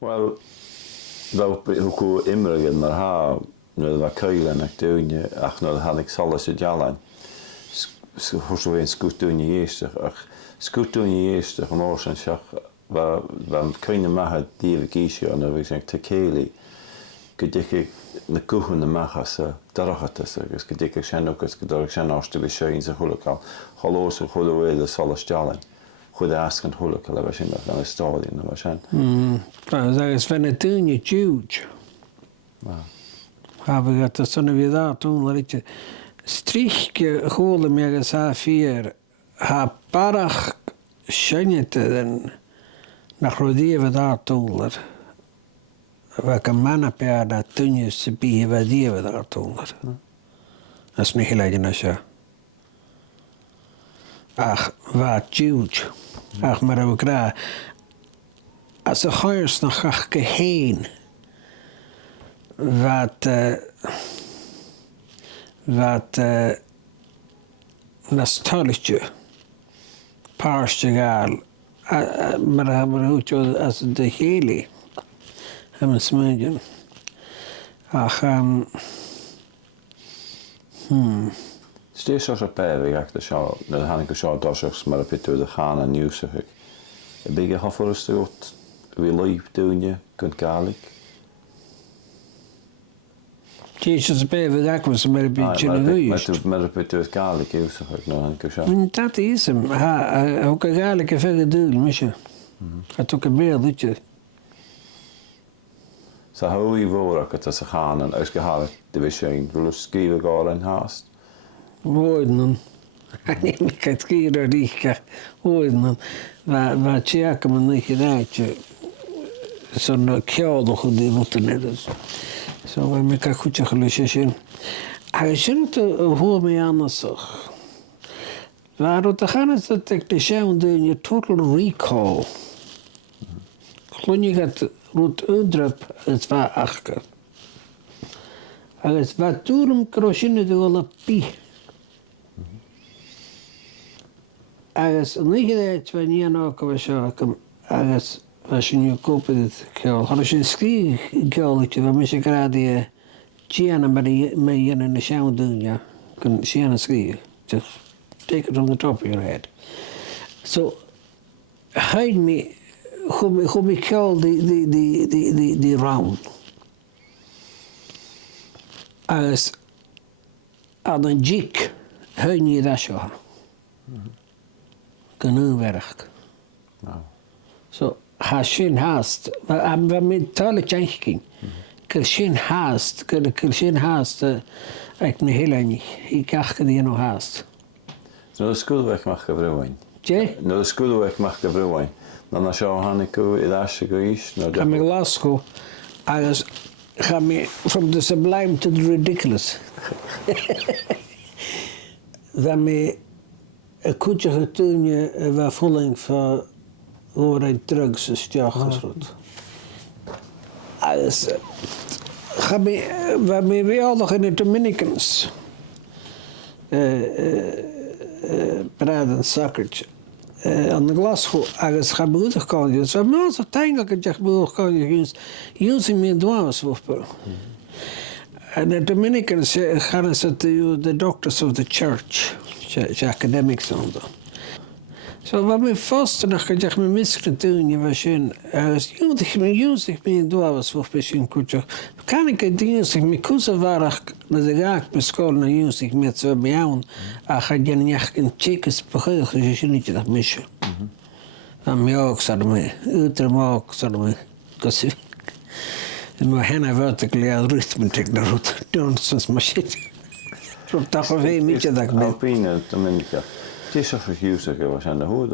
Wel, fel hwcw imrygyd mae'r ha, nhw'n dda coelen ac dwyni, ac nhw'n hannig solas y dialan. Hwysw fe'n sgwtwn i eistach, ac sgwtwn i eistach yn oes yn siach, fe'n coen y maha dif y geisio, yn oes yn tekeili. Gydig na gwhwn y maha sa darachatys, ac gydig y sianwg, ac gydig y sianwg os dy fi sy'n sy'n hwlwg cael. Holos o chwyd o wedd y solas dialan. Chwyd e asgan hwlwg cael efo sy'n yn y stodi yn efo sy'n. Agus fe'n y dyn i jiwj. Habe gat y sy'n fi dda, dwi'n laricha. Strich hwle mi agos a ffyr, ha barach sianit yn nach rwyddi efo dda dwlar. Fag y mana pead a dyn sy'n bi efo di efo dda dwlar. As ni hilaid yna sio. Ach fa jiwj. Ach mar efo gra. As y choers na chach geheen. Wat nas tolitje. Paarste gaal. Maar hwtjo as de heli. Hem yn smydyn. Ach, Steeds als een pijl, ik de show, dan had ik een show dossers, maar op het de gaan en nieuws zeg ik. Een beetje hofferus te goed, wie lief doen je, kunt galik. Jesus bewe dat was maar een beetje nerveus. Maar op het galik, ik zeg ik nou een show. Dat is hem. Ook een galik verder doen, misje. Het ook een beeld ditje. Så hoe je voor dat ze gaan en uitgehaald de wissing, wil schrijven gaan en haast. Woorden. Nee, ik kan schrijven rieken. Woorden. Waar tjaka me niet gedaan. Zo'n kjouw goed die moeten net. Zo we kan goed gelussen. Hij zegt hoe me anders zag. Waarom te gaan is dat ik de show doen je total recall. Gewoon je gaat roet udrup het waar achter. Als wat toerum kroosje de gola pi. Als niet dat we niet aan elkaar zaken, als je nu kopen dit geld, als je een ski geldje, dan moet je graag Gianna met je in de show doen, ja, kan Gianna skiën. Just take it from the top of your head. So, hide me. Hoe ik geld die round. Als aan een jik, hou je dat zo. Genoeg werk. Zo, als je haast, we met talen change. Als je haast, ik me heel niet. Ik krijg die nog haast. Zo de schoolweg mag gebruiken. Je? No de schoolweg mag gebruiken. Dan als je aan ik in Asje geweest. Ga me Glasgow. Als ga me from the sublime to the ridiculous. Dat me een koetje getoonje waar volling van overheid drugs is gesloten. Als ga me waar me weer nog in de Dominicans. Praten zakkertje. Aan de Glasgow, als je behoedig kan je, zo maar zo uiteindelijk dat je behoedig kan je using me dwaas voor. En de Dominicans gaan ze de doctors of the church, de academics on dat. Zo wat me vast nog dat je me misken doen je was een als using me dwaas voor misschien kutje. Kan ik het doen zich me kussen waar na de gaak beskool na using met zo meown. Ga je niet een chicks begrijp je niet dat misje. Dan me ook zo me uitermok zo me kasi. En we hebben vertically ritme technologie nonsense machine. Zo dat we niet dat me. Alpine Dominica. Het is toch gehuurd was aan de hoed.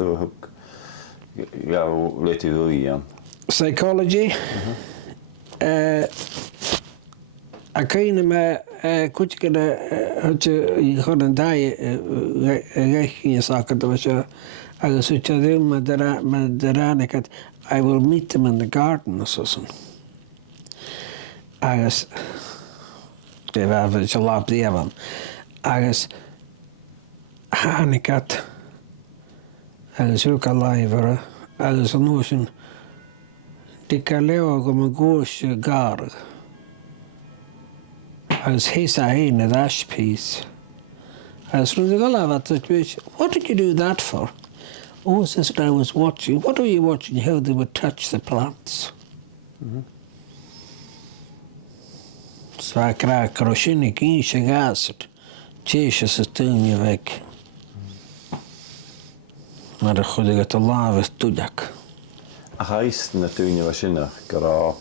Ja, let je wel hier. Psychology. Ik kan me kutje het je gewoon een dag recht in je zaken dat je als je wil met de I will meet them in the garden of so. Als de waren je lap die van als Hanikat als ook al live als een notion di cael leo go ma gwrs y garg. Agus hés a hyn y dash piece. Agus rwy'n ddol afat, what did you do that for? Oh, says I was watching. What were you watching? How they would touch the plants. So I crack crochet in shagasat. Chase sa tún vek. Maar de goede gaat te lava toedak. A chaist na túine bha sinach go rá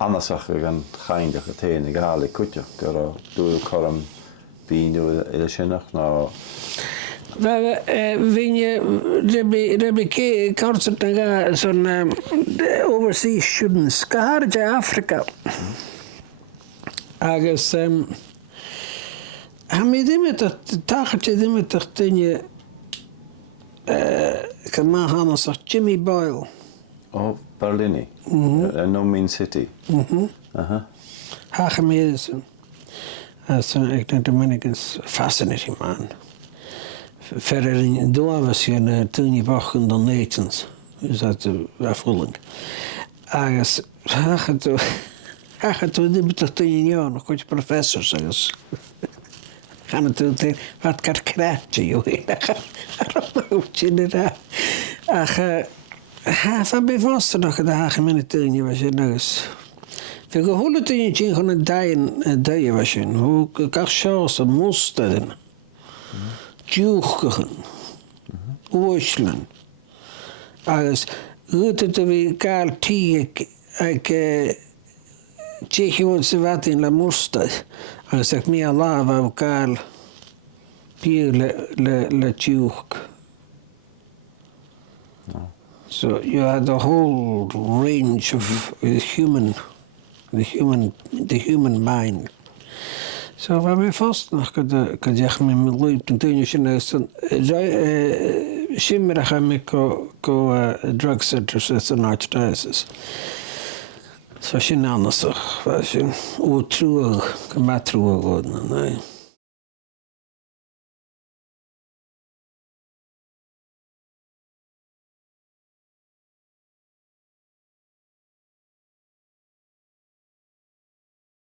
anasach an chaindeach a téana gála cuiteach go rá dúil chum bíú ile sinach ná Rebbe concert na zo'n overseas students. Gehaarde Afrika. Agus ha mi ddim tachatje ddim tachtinje kama hanas Jimmy Boyle. ó Berlíní nó Mean City. Hacha medicine. As a Dominicans fascinating man. Verder in Doha was je een tuinje bachen dan Nathan's. Dus dat afvoeling. Agus hacha tu ddim tachtinje jaar nog goed professors agus. Gaan het doen wat kan kratje joh. Ach, van bij vast nog de hagen met het tuinje was je nog eens. We gehoord het in je gewoon een dag was je. Hoe kachels moesten. Juchen. Ooslen. Als goed het we kaal tie ik Tsjechië wordt wat in la moesten. Als ik meer lava kaal pier le tjuch. So you had the whole range of the human mind. So waar we vast nog kan zeggen met mijn leuk toen je shimmer gaan met drug centers as an archdiocese. So she nanas was she otrolig, gematrolig worden, nee.